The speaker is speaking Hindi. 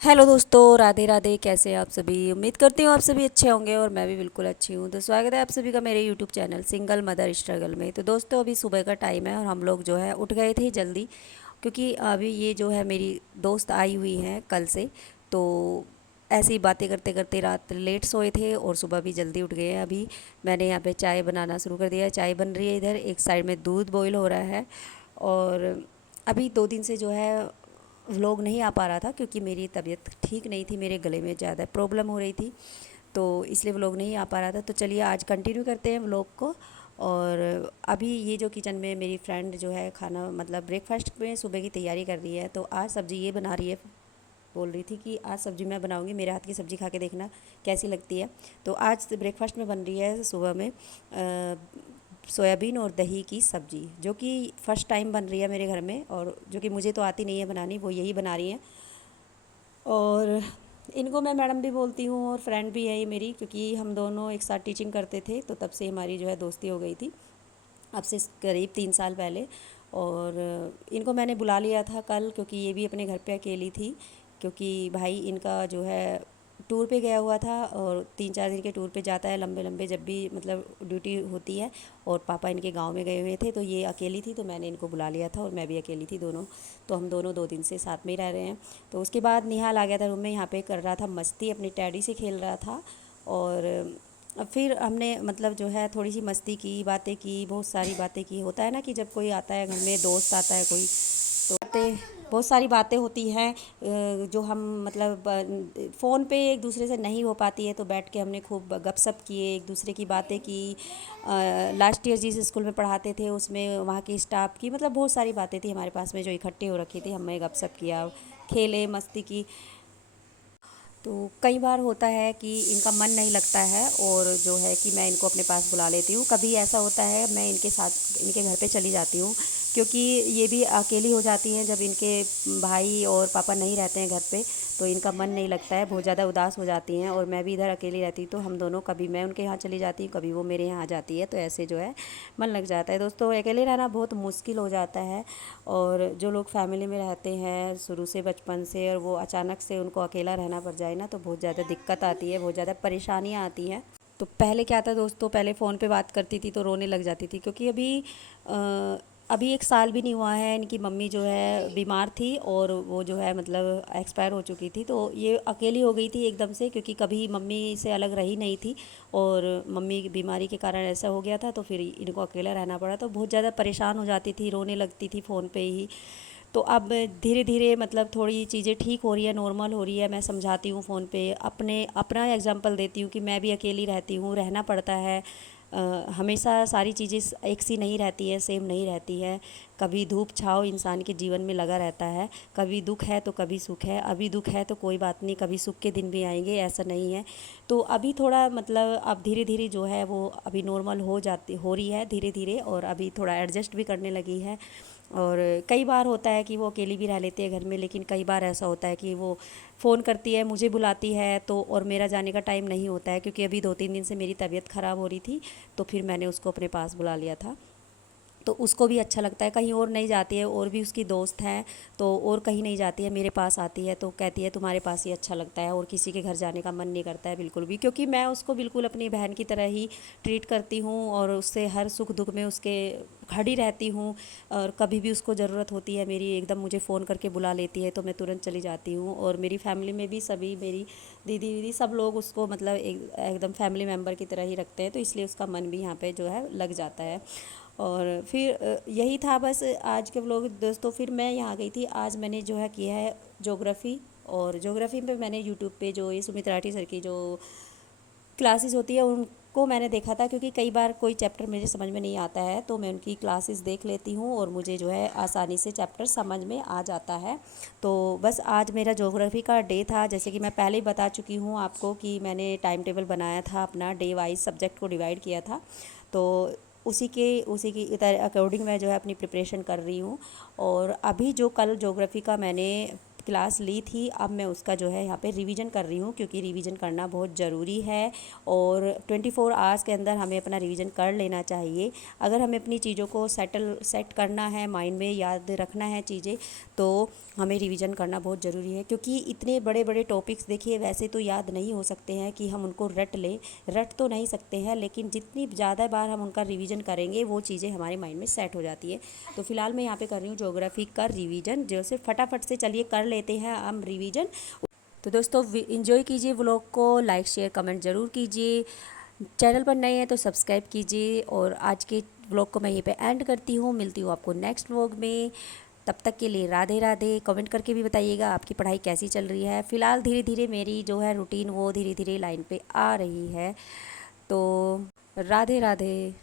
हेलो दोस्तों, राधे राधे। कैसे हैं आप सभी? उम्मीद करती हूँ आप सभी अच्छे होंगे और मैं भी बिल्कुल अच्छी हूँ। तो स्वागत है आप सभी का मेरे YouTube channel single mother struggle में। तो दोस्तों, अभी सुबह का टाइम है और हम लोग जो है उठ गए थे जल्दी, क्योंकि अभी ये जो है मेरी दोस्त आई हुई हैं कल से। तो ऐसे ही बातें करते करते रात लेट सोए थे और सुबह भी जल्दी उठ गए हैं। अभी मैंने यहाँ पे चाय बनाना शुरू कर दिया है। चाय बन रही है, इधर एक साइड में दूध बॉईल हो रहा है। और अभी 2 दिन से जो है व्लॉग नहीं आ पा रहा था, क्योंकि मेरी तबीयत ठीक नहीं थी, मेरे गले में ज़्यादा प्रॉब्लम हो रही थी, तो इसलिए व्लॉग नहीं आ पा रहा था। तो चलिए आज कंटिन्यू करते हैं व्लॉग को। और अभी ये जो किचन में मेरी फ्रेंड जो है खाना मतलब ब्रेकफास्ट में सुबह की तैयारी कर रही है। तो आज सब्ज़ी ये बना रही है, बोल रही थी कि आज सब्ज़ी मैं बनाऊंगी, मेरे हाथ की सब्ज़ी खा के देखना कैसी लगती है। तो आज ब्रेकफास्ट में बन रही है सुबह में सोयाबीन और दही की सब्ज़ी, जो कि फ़र्स्ट टाइम बन रही है मेरे घर में, और जो कि मुझे तो आती नहीं है बनानी, वो यही बना रही हैं। और इनको मैं मैडम भी बोलती हूँ और फ्रेंड भी है ये मेरी, क्योंकि हम दोनों एक साथ टीचिंग करते थे, तो तब से हमारी जो है दोस्ती हो गई थी, अब से करीब 3 साल पहले। और इनको मैंने बुला लिया था कल, क्योंकि ये भी अपने घर पे अकेली थी, क्योंकि भाई इनका जो है टूर पे गया हुआ था, और 3-4 दिन के टूर पे जाता है लंबे लंबे, जब भी मतलब ड्यूटी होती है। और पापा इनके गांव में गए हुए थे, तो ये अकेली थी, तो मैंने इनको बुला लिया था, और मैं भी अकेली थी दोनों। तो हम दोनों 2 दिन से साथ में ही रह रहे हैं। तो उसके बाद निहाल आ गया था रूम में, यहाँ पे कर रहा था मस्ती, अपनी टैडी से खेल रहा था। और फिर हमने मतलब जो है थोड़ी सी मस्ती की, बातें की, बहुत सारी बातें की। होता है ना कि जब कोई आता है घर में, दोस्त आता है कोई, तो बातें, बहुत सारी बातें होती हैं जो हम मतलब फ़ोन पे एक दूसरे से नहीं हो पाती है, तो बैठ के हमने खूब गपशप किए, एक दूसरे की बातें की। लास्ट ईयर जिस स्कूल में पढ़ाते थे उसमें वहाँ के स्टाफ की, मतलब बहुत सारी बातें थी हमारे पास में जो इकट्ठे हो रखी थी, हमने गपशप किया, खेले, मस्ती की। तो कई बार होता है कि इनका मन नहीं लगता है, और जो है कि मैं इनको अपने पास बुला लेती हूँ। कभी ऐसा होता है मैं इनके साथ इनके घर पे चली जाती हूँ, क्योंकि ये भी अकेली हो जाती हैं जब इनके भाई और पापा नहीं रहते हैं घर पे, तो इनका मन नहीं लगता है, बहुत ज़्यादा उदास हो जाती हैं। और मैं भी इधर अकेली रहती हूँ, तो हम दोनों, कभी मैं उनके यहाँ चली जाती हूँ, कभी वो मेरे यहाँ आ जाती है, तो ऐसे जो है मन लग जाता है। दोस्तों, अकेले रहना बहुत मुश्किल हो जाता है। और जो लोग फैमिली में रहते हैं शुरू से, बचपन से, और वो अचानक से उनको अकेला रहना पड़ जाए ना, तो बहुत ज़्यादा दिक्कत आती है, बहुत ज़्यादा परेशानियाँ आती हैं। तो पहले क्या था दोस्तों, पहले फ़ोन पे बात करती थी तो रोने लग जाती थी, क्योंकि अभी 1 साल भी नहीं हुआ है, इनकी मम्मी जो है बीमार थी, और वो जो है मतलब एक्सपायर हो चुकी थी, तो ये अकेली हो गई थी एकदम से, क्योंकि कभी मम्मी से अलग रही नहीं थी। और मम्मी की बीमारी के कारण ऐसा हो गया था, तो फिर इनको अकेला रहना पड़ा, तो बहुत ज़्यादा परेशान हो जाती थी, रोने लगती थी फ़ोन पे ही। तो अब धीरे धीरे मतलब थोड़ी चीज़ें ठीक हो रही है, नॉर्मल हो रही है। मैं समझाती हूँ फ़ोन पे, अपना एग्जांपल देती हूँ कि मैं भी अकेली रहती हूँ, रहना पड़ता है। हमेशा सारी चीज़ें एक सी नहीं रहती है, सेम नहीं रहती है। कभी धूप छाँव इंसान के जीवन में लगा रहता है, कभी दुख है तो कभी सुख है। अभी दुख है तो कोई बात नहीं, कभी सुख के दिन भी आएंगे, ऐसा नहीं है। तो अभी थोड़ा मतलब अब धीरे धीरे जो है वो अभी नॉर्मल हो रही है धीरे धीरे, और अभी थोड़ा एडजस्ट भी करने लगी है। और कई बार होता है कि वो अकेली भी रह लेती है घर में, लेकिन कई बार ऐसा होता है कि वो फ़ोन करती है, मुझे बुलाती है, तो और मेरा जाने का टाइम नहीं होता है, क्योंकि अभी 2-3 दिन से मेरी तबीयत ख़राब हो रही थी, तो फिर मैंने उसको अपने पास बुला लिया था। तो उसको भी अच्छा लगता है, कहीं और नहीं जाती है, और भी उसकी दोस्त हैं, तो और कहीं नहीं जाती है, मेरे पास आती है, तो कहती है तुम्हारे पास ही अच्छा लगता है, और किसी के घर जाने का मन नहीं करता है बिल्कुल भी, क्योंकि मैं उसको बिल्कुल अपनी बहन की तरह ही ट्रीट करती हूँ, और उससे हर सुख दुख में उसके खड़ी रहती हूँ। और कभी भी उसको ज़रूरत होती है मेरी, एकदम मुझे फ़ोन करके बुला लेती है, तो मैं तुरंत चली जाती हूँ। और मेरी फैमिली में भी सभी, मेरी दीदी वीदी सब लोग उसको मतलब एकदम फैमिली मेम्बर की तरह ही रखते हैं, तो इसलिए उसका मन भी यहाँ पे जो है लग जाता है। और फिर यही था बस आज के व्लॉग दोस्तों। फिर मैं यहाँ गई थी, आज मैंने जो है किया है ज्योग्राफ़ी। और ज्योग्राफ़ी पे मैंने यूट्यूब पे जो ये सुमित राठी सर की जो क्लासेस होती है उनको मैंने देखा था, क्योंकि कई बार कोई चैप्टर मुझे समझ में नहीं आता है, तो मैं उनकी क्लासेस देख लेती हूँ, और मुझे जो है आसानी से चैप्टर समझ में आ जाता है। तो बस आज मेरा ज्योग्राफी का डे था, जैसे कि मैं पहले ही बता चुकी हूँ आपको कि मैंने टाइम टेबल बनाया था अपना, डे वाइज सब्जेक्ट को डिवाइड किया था। तो उसी की अकॉर्डिंग मैं जो है अपनी प्रिपरेशन कर रही हूँ। और अभी जो कल ज्योग्राफी का मैंने क्लास ली थी, अब मैं उसका जो है यहाँ पे रिवीजन कर रही हूँ, क्योंकि रिवीजन करना बहुत ज़रूरी है और 24 आवर्स के अंदर हमें अपना रिवीजन कर लेना चाहिए। अगर हमें अपनी चीज़ों को सेट करना है, माइंड में याद रखना है चीज़ें, तो हमें रिवीजन करना बहुत ज़रूरी है। क्योंकि इतने बड़े बड़े टॉपिक्स देखिए वैसे तो याद नहीं हो सकते हैं कि हम उनको रट तो नहीं सकते हैं, लेकिन जितनी ज़्यादा बार हम उनका रिवीजन करेंगे वो चीज़ें हमारे माइंड में सेट हो जाती है। तो फिलहाल मैं यहाँ पे कर रही हूँ ज्योग्राफी का रिवीजन, जैसे फटाफट से चलिए कर लेते हैं हम रिवीजन। तो दोस्तों इन्जॉय कीजिए व्लॉग को, लाइक शेयर कमेंट ज़रूर कीजिए, चैनल पर नए हैं तो सब्सक्राइब कीजिए। और आज के व्लॉग को मैं यहीं पे एंड करती हूँ, मिलती हूँ आपको नेक्स्ट व्लॉग में। तब तक के लिए राधे राधे। कमेंट करके भी बताइएगा आपकी पढ़ाई कैसी चल रही है। फ़िलहाल धीरे धीरे मेरी जो है रूटीन वो धीरे धीरे लाइन पे आ रही है। तो राधे राधे।